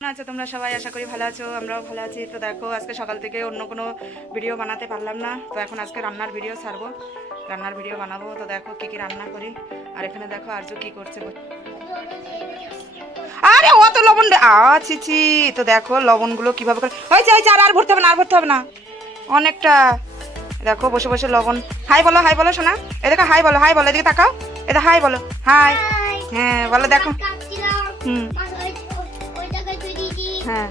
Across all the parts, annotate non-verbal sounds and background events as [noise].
আছো তোমরা সবাই? আশা করি ভালো আছো আমরাও ভালো আছি। তো দেখো আজকে সকাল থেকে অন্য কোনো ভিডিও বানাতে পারলাম না। তো এখন আজকে রান্নার ভিডিও ছাড়বো রান্নার ভিডিও বানাবো। তো দেখো কি কি রান্না করি। আর এখানে দেখো আরজু কি করছে। আরে অত লবণ দে- আ ছি ছি। তো দেখো লবণগুলো কীভাবে করে হয়েছে হয়েছে আর আর ভরতে হবে না আর ভরতে হবে না। অনেকটা। দেখো বসে বসে লবণ। হাই বলো হাই বলো শোনা এ দেখো হাই বলো হাই বলো এদিকে তাকাও। এটা হাই বলো হাই। হ্যাঁ বলো দেখো। হুম। হ্যাঁ।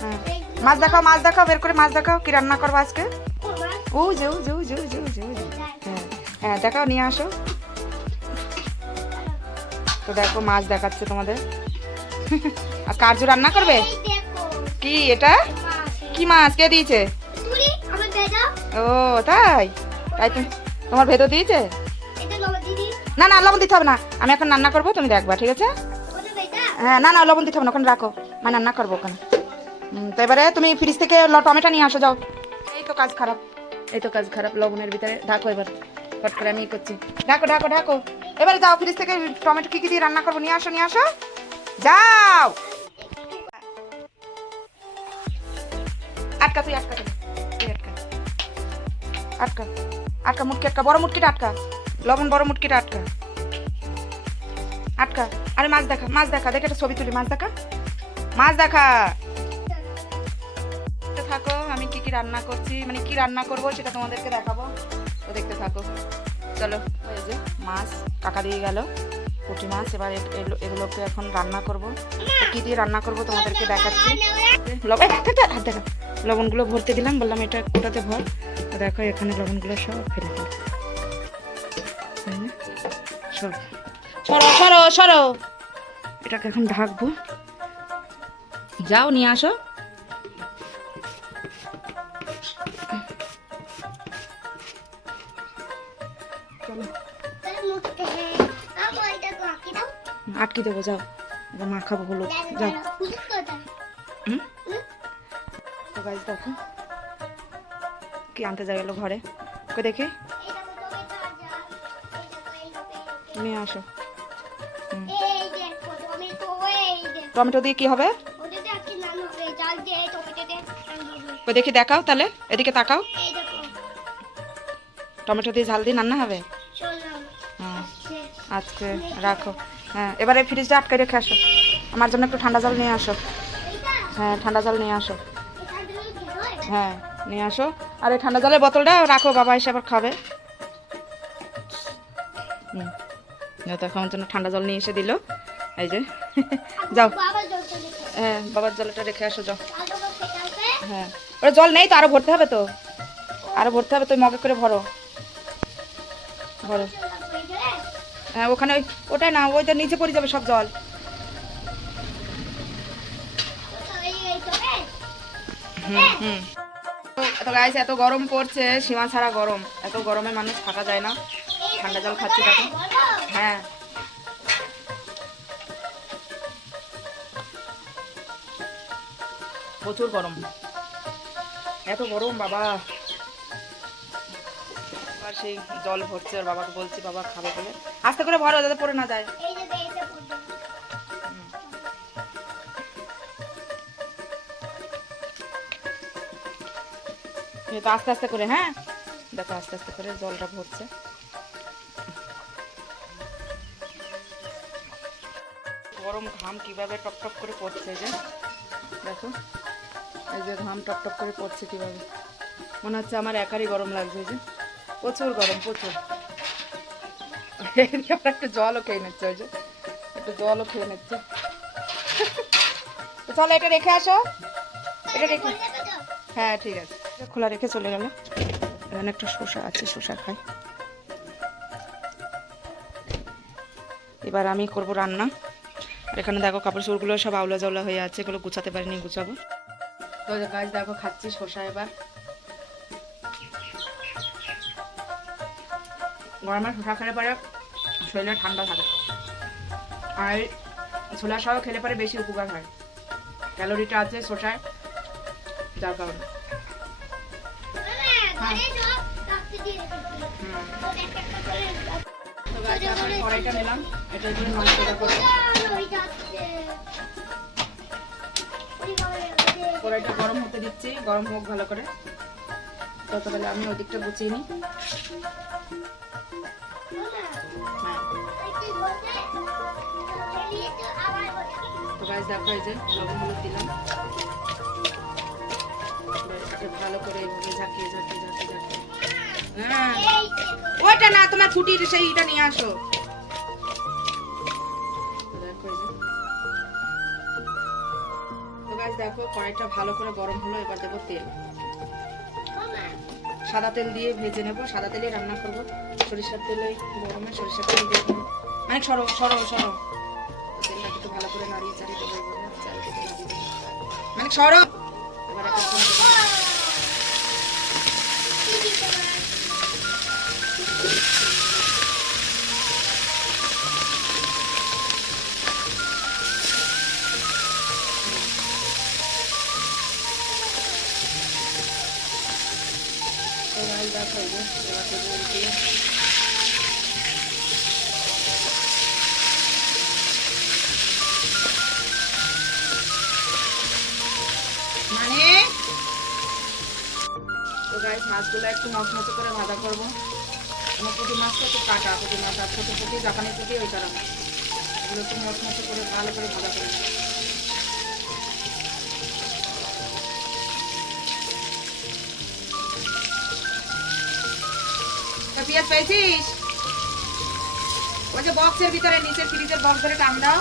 হ্যাঁ। মাছ দেখাও মাছ দেখাও বের করে মাছ দেখাও কি রান্না করব আজকে? ও যে ও যে ও যে ও যে ও যে হ্যাঁ। হ্যাঁ দেখাও নিয়ে আসো। তো দেখো মাছ দেখাচ্ছে তোমাদের। [laughs] আর কার্জু রান্না করবে? কি এটা? কি মাছ? কে দিয়েছে? ও তাই? তাই তুমি তোমার ভেতর দিয়েছে? না না লবণ দিতে হবে না। আমি এখন রান্না করব তুমি দেখবা ঠিক আছে? হ্যাঁ না না লবণ দিতে হবে না ওখানে রাখো। আমি রান্না করব ওখানে। তো এবারে তুমি ফ্রিজ থেকে ল- টমেটো নিয়ে আসো যাও। এই তো কাজ খারাপ। এই তো কাজ খারাপ লবণের ভিতরে ঢাকো এবার। ফট করে আমি করছি। ঢাকো ঢাকো ঢাকো। এবারে যাও ফ্রিজ থেকে টমেটো কি কি দিয়ে রান্না করব নিয়ে আসো নিয়ে আসো। যাও! আটকা তুই আটকা তুই আটকা। আটকা আটকা মুটকি আটকা বড় মুটকিটা আটকা। লবণ বড় মুটকিটা আটকা। আটকা। আরে মাছ দেখা মাছ দেখা, দেখে একটা ছবি তুলি, মাছ দেখা। মাছ দেখা। থাকো, আমি কি কি রান্না করছি মানে কি রান্না করব সেটা তোমাদেরকে দেখাবো। তো দেখতে থাকো। চলো, এই যে মাছ কাকা দিয়ে গেল, পুঁটি মাছ, এবার এগুলোকে এখন রান্না করব। কি দিয়ে রান্না করব তোমাদেরকে দেখাচ্ছি। হাত দেখা লবণগুলো ভরতে দিলাম, বললাম এটা কোটাতে ভর। দেখো, এখানে লবণগুলো সব ফেলে দিল সরো সরো সরো সরো। এটাকে এখন ঢাকবো। যাও নিয়ে আসো। আটকে দেবো যাও। এবার মা খাব হলুদ। যাও? তো গাছ দেখো। কি আনতে যা গেলো ঘরে। ওকে দেখি। নিয়ে আসো। টমেটো দিয়ে কি হবে? দেখি দেখাও তাহলে এদিকে তাকাও। টমেটো দিয়ে ঝাল দিয়ে রান্না হবে? হ্যাঁ। আজকে। রাখো। হ্যাঁ এবারে ফ্রিজটা আটকে রেখে আসো। আমার জন্য একটু ঠান্ডা জল নিয়ে আসো। হ্যাঁ ঠান্ডা জল নিয়ে আসো। হ্যাঁ? নিয়ে আসো। আর এই ঠান্ডা জলের বোতলটা রাখো বাবা এসে আবার খাবে। হুম। আমার জন্য ঠান্ডা জল নিয়ে এসে দিল। এই যে [laughs] যাও। হ্যাঁ বাবার জলটা রেখে আসো, যাও। হ্যাঁ। ওটা জল নেই তো, আরও ভরতে হবে তো। আরও ভরতে হবে তো মগে করে ভরো। ভরো। হ্যাঁ ওখানে ওই, ওটাই না, ওইটা নিচে পড়ে যাবে সব জল। হুম হুম। এত এত গরম পড়ছে, সীমা ছাড়া গরম। এত গরমে মানুষ থাকা যায় না। ঠান্ডা জল খাচ্ছি হ্যাঁ। প্রচুর গরম। এত গরম বাবা। আবার সেই জল ভরছে আর বাবাকে বলছি বাবা খাবে বলে। আস্তে করে ভরো যাতে পড়ে না যায়। তো আস্তে আস্তে করে হ্যাঁ? দেখো আস্তে আস্তে করে জলটা ভরছে। গরম ঘাম কীভাবে টপ টপ করে পড়ছে যে। দেখো। এই যে ঘাম টপ টপ করে পড়ছে কীভাবে? মনে হচ্ছে আমার একারই গরম লাগছে যে। প্রচুর গরম, প্রচুর। একটু জলও খেয়ে নিচ্ছে ওই যে। একটু জলও খেয়ে নিচ্ছে। চলো এটা রেখে আসো। এটা রেখে হ্যাঁ ঠিক আছে। খোলা রেখে চলে গেল। এখানে একটা শসা আছে, শসা খাই। এবার আমি করব রান্না। আর এখানে দেখো কাপড় চোপড়গুলো সব আউলা জাউলা হয়ে আছে, এগুলো গুছাতে পারিনি, গুছাবো। তো গাছ দেখো খাচ্ছি শসা এবার। গরমে শসা খেলে পরে শরীরে ঠান্ডা থাকে। আর ছোলা সহ খেলে পরে বেশি উপকার হয়। ক্যালোরিটা আছে শসায় যার কারণে। কড়াইটা নিলাম এটা এগুলো নষ্ট করব কড়াইটা গরম হতে দিচ্ছি, গরম হোক ভালো করে। ততবেলা আমি ওদিকটা গুছিয়ে নিই। দেখো এই যে হলুদ দিলাম। ভালো করে হ্যাঁ। না, তোমার ফুটির সেইটা নিয়ে আসো। দেখো, কড়াইটা ভালো করে গরম হলো, এবার দেবো তেল। সাদা তেল দিয়ে ভেজে নেব। সাদা তেলে রান্না করব। সরিষার তেলে গরমে, সরিষার তেল দিয়ে। মানে সরো সরো সরো। তেলটা একটু ভালো করে নাড়িয়ে চাড়িয়ে দেবো। মানে সরো। মানে? তো মাছগুলো একটু মচমচে করে ভাজা করব। আমার পুঁটি মাছটা একটু কাটা, পুঁটি মাছ আর ছোটো পুঁটি, জাপানি পুঁটি ওই কারণে এগুলো একটু মচমচে করে ভালো করে ভাজা করে পেঁয়াজ পেয়েছিস? ওই যে বক্সের ভিতরে নিচের ফ্রিজের বক্স ধরে টান দাও।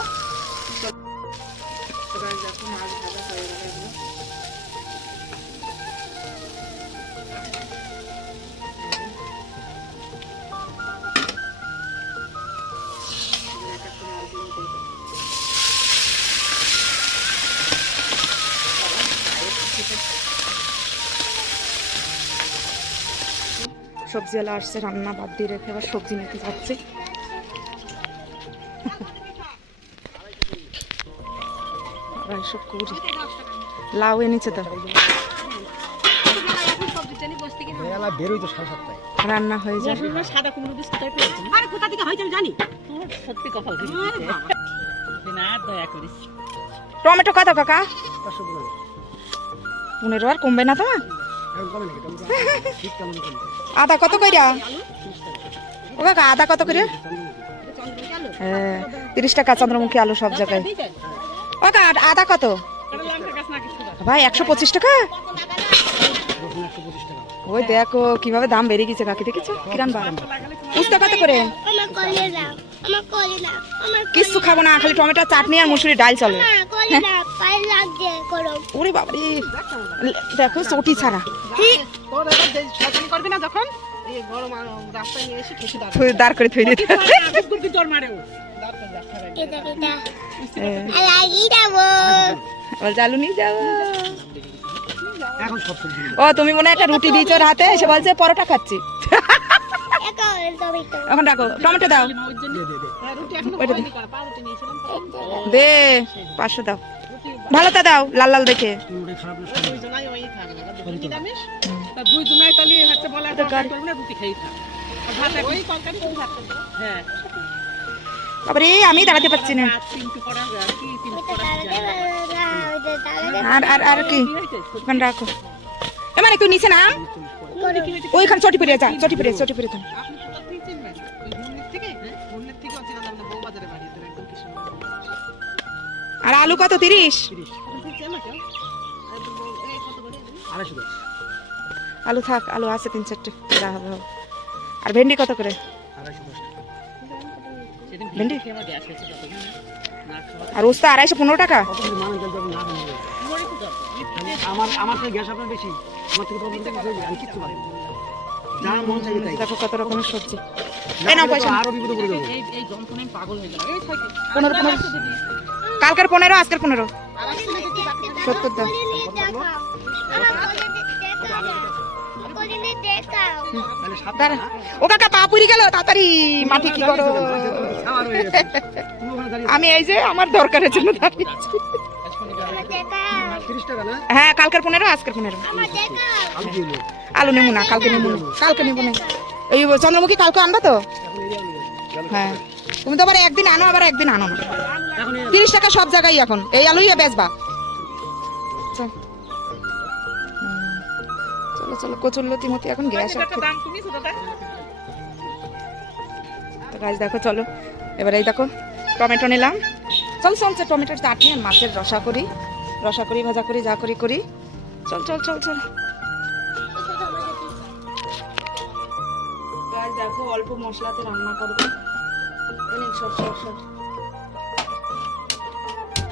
সবজিওয়ালা আসছে রান্না বাদ দিয়ে রেখে আবার সবজি নিতে যাচ্ছে। আড়াইশো কুড়ি লাউ এনেছে তো রান্না হয়ে যাবে। সাদা কুমড়ো বিস্কুট আরে কোথা থেকে হয়েছে জানি। সত্যি কপাল দয়া করিস টমেটো কত কাকা? পনেরো আর কমবে না তোমার? আদা কত কইরা? ও কাকা আদা কত করে হ্যাঁ তিরিশ টাকা চন্দ্রমুখী আলু সব জায়গায়। ও কাকা আদা কত? ভাই, একশো পঁচিশ টাকা? ওই দেখো, কীভাবে দাম বেড়ে গেছে কাকি, দেখেছ? কিরাম দাম? উস্তা কত করে? আমার কলে না আমার কলে কিচ্ছু খাব না খালি টমেটো চাটনি আর মুসুরি ডাল চলে। না কলে না পায়ে লাগছে করো। ওরে বাবারে। দেখো চটি ছাড়া। তোর এবার যে করবি না যখন? এই গরম আর নিয়ে এসে ঠেসে দাঁড় করে থুই দিতে ও। চালু নিয়ে যাব। তুমি মনে হয় একটা রুটি দিয়েছ হাতে এসে বলছে পরোটা খাচ্ছি। [laughs] এখন রাখো, টমেটো দাও। দে, পাঁচশো দাও। ভালোটা দাও, লাল লাল দেখে। একটা বাবারে, আমি দাঁড়াতে পারছি না। আর আর আর কি? রাখো। এ মানে তুই নিচে না ওইখানে চটি পড়ে যা চটি পড়ে চটি কোথা থেকে আর আলু কত তিরিশ? আলু থাক আলু আছে তিন চারটে। হবে। আর ভেন্ডি কত করে? ভেন্ডি? আর ওস্তা আড়াইশো পনেরো টাকা? আমার আমার থেকে গ্যাস আপনার বেশি। আমার থেকে প্রবলেম থেকে আমি কিচ্ছু পারি না। যা চাই তাই। দেখো কত রকমের সবজি। হয়ে কালকের পনেরো আজকের পনেরো। সত্তর দাও। ও কাকা পা পুরি গেল তাড়াতাড়ি মাটি কি করো? আমি এই যে আমার দরকারের জন্য হ্যাঁ কালকের পনেরো আজকের পনেরো। আলু নেব না কালকে নেব কালকে নেব না। এই চন্দ্রমুখী কালকে আনবা তো। হ্যাঁ। তুমি তো আবার একদিন আনো আবার একদিন আনো না। তিরিশ টাকা সব জায়গায় এখন। এই আলুই বেচবা। চলো চলো কচুর লতি মতি এখন গ্যাস তো গাছ দেখো চলো। এবার এই দেখো টমেটো নিলাম। চল চল চল টমেটোর চাটনি আর মাছের রসা করি। রসা করি ভাজা করি যা করি করি। চল চল চল চল। গাছ দেখো অল্প মশলাতে রান্না করব। অনেক সর সর সর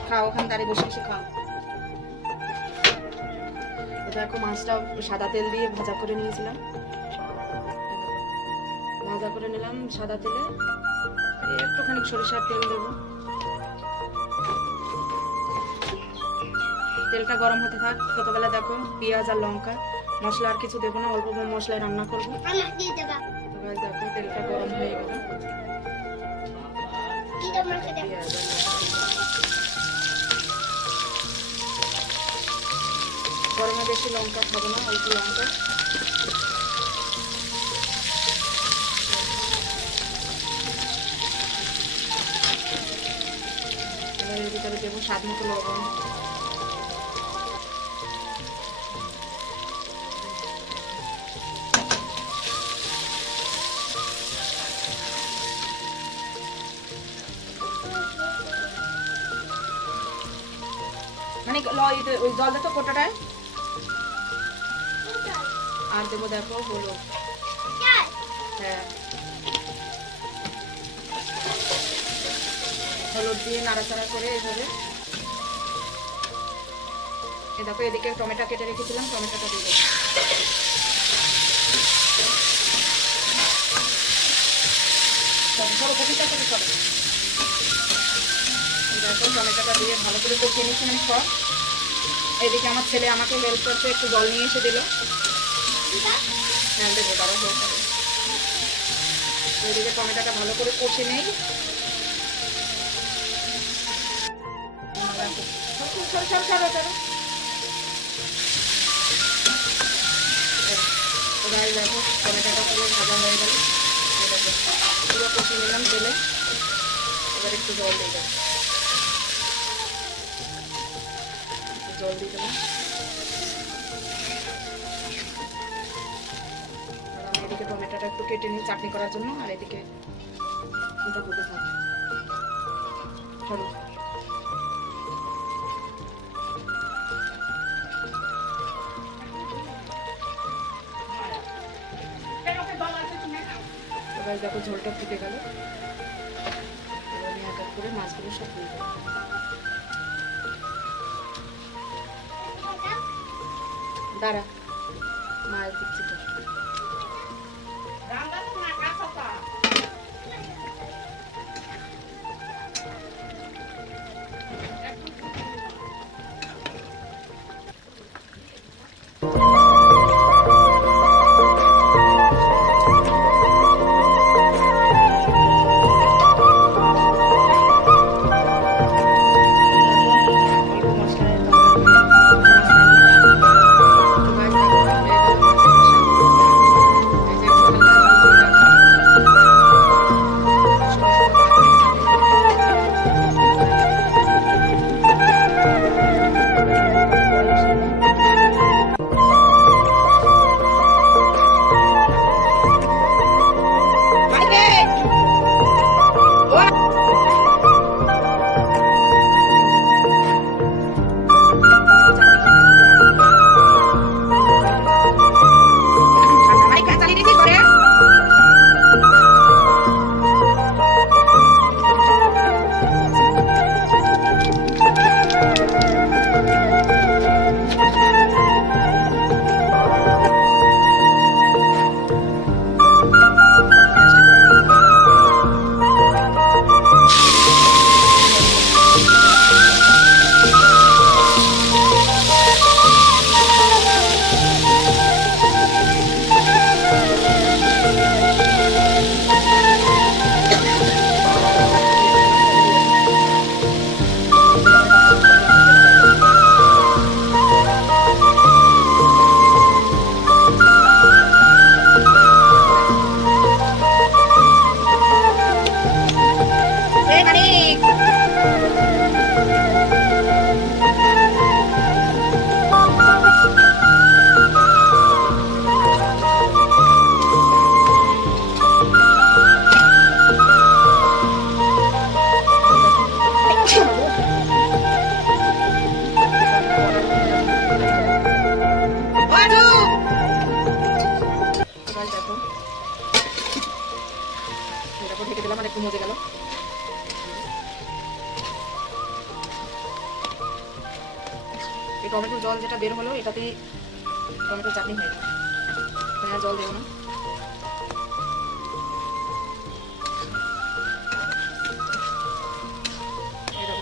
খাও ওখানে দাঁড়িয়ে বসে বসে খাও। দেখো মাছটা সাদা তেল দিয়ে ভাজা করে নিয়েছিলাম। ভাজা করে নিলাম সাদা তেলে। একটুখানি সরিষার তেল দেবো। তেলটা গরম হতে থাক। ততবেলা দেখো পেঁয়াজ আর লঙ্কা। মশলা আর কিছু দেবো না অল্প মশলায় রান্না করব। দেখো তেলটা গরম হয়ে গেল। গরমে বেশি লঙ্কা খাব না, অল্প লঙ্কা। এবার এর ভিতরে দেবো স্বাদ মতো লবণ। মানে ওই জল দেখো কোটাটায় আর দেবো দেখো হলো হ্যাঁ। হলুদ দিয়ে নাড়াচাড়া করে এভাবে এ দেখো, এদিকে টমেটো কেটে রেখেছিলাম, টমেটোটা দিয়ে। দেখো, টমেটোটা দিয়ে ভালো করে কষিয়ে মানে সব। এদিকে আমার ছেলে আমাকে হেল্প করতে একটু জল নিয়ে এসে দিল। হ্যাঁ দেবো দাঁড়া হয়ে যাবে। এদিকে টমেটোটা ভালো করে কষে নেই। সরো, দেখো টমেটোটা পুরো ভাজা হয়ে গেল। পুরো কষিয়ে নিলাম তেলে। এবার একটু জল দিয়ে দেবো। জল দিয়ে দিলাম এদিকে একটু কেটে নিই চাটনি করার জন্য, আর এদিকে চলো। দেখো ঝোলটা ফুটে গেল। এক এক করে মাছগুলো সব দাঁড়া, মাছ দিচ্ছি তো।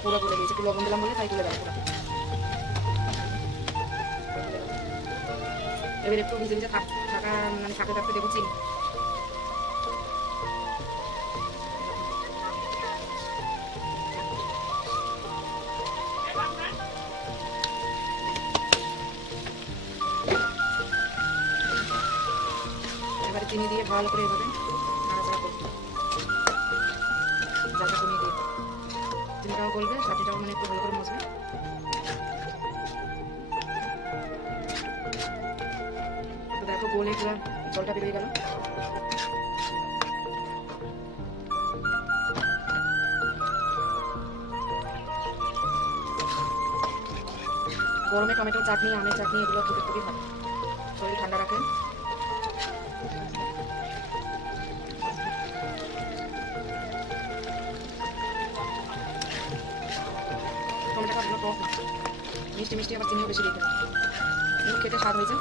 পুরো করে দিয়েছি, একটু লবণ দিলাম বলে তাই তুলে দেবো পুরো। এবার একটু ভিজে মানে থাকতে থাকতে দেবো চিনি। চিনি দিয়ে ভালো করে এভাবে চিনিটাও গলবে সাথীটাও মানে একটু ভালো করে মজবে। তো দেখো গোলে পুরো জলটা বেরিয়ে গেল। গরমে টমেটোর চাটনি, আমের চাটনি, এগুলো খেতে খুবই ভালো। শরীর ঠান্ডা রাখে। ভালো টক না মিষ্টি মিষ্টি আবার চিনিও বেশি দিতে হবে খেতে স্বাদ হয়েছে।